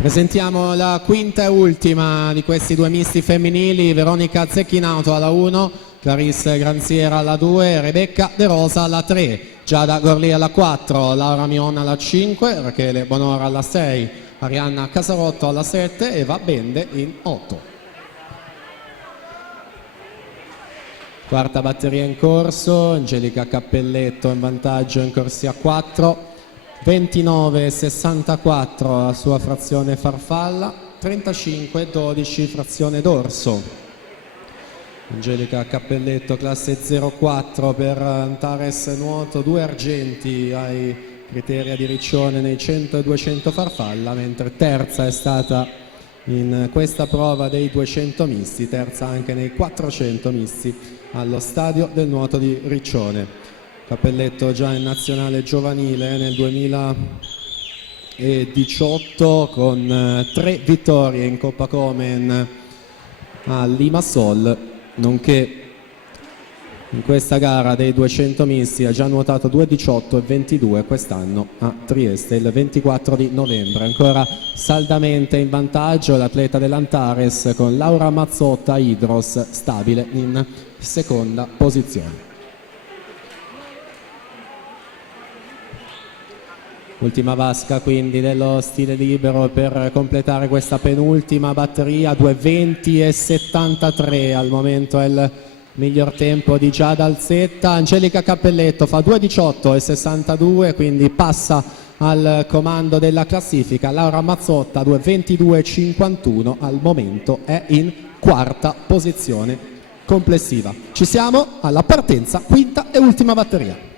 Presentiamo la quinta e ultima di questi due misti femminili: Veronica Zecchinauto alla 1, Clarisse Granziera alla 2, Rebecca De Rosa alla 3, Giada Gorlì alla 4, Laura Mion alla 5, Rachele Bonora alla 6, Arianna Casarotto alla 7 e Eva Bende in 8. Quarta batteria in corso, Angelica Cappelletto in vantaggio in corsia 4, 29,64 la sua frazione farfalla, 35,12 frazione dorso. Angelica Cappelletto classe 04 per Antares nuoto, 2 argenti ai criteri di Riccione nei 100 e 200 farfalla, mentre terza è stata in questa prova dei 200 misti, terza anche nei 400 misti allo stadio del nuoto di Riccione. Cappelletto già in nazionale giovanile nel 2018 con 3 vittorie in Coppa Komen a Limassol, nonché in questa gara dei 200 misti ha già nuotato 2,18 e 22 quest'anno a Trieste il 24 di novembre. Ancora saldamente in vantaggio l'atleta dell'Antares con Laura Mazzotta Idros stabile in seconda posizione. Ultima vasca quindi dello stile libero per completare questa penultima batteria, 2:20,73 al momento è il miglior tempo di Giada Alzetta. Angelica Cappelletto fa 2:18,62, quindi passa al comando della classifica. Laura Mazzotta 2:22,51 al momento è in quarta posizione complessiva. Ci siamo alla partenza, quinta e ultima batteria.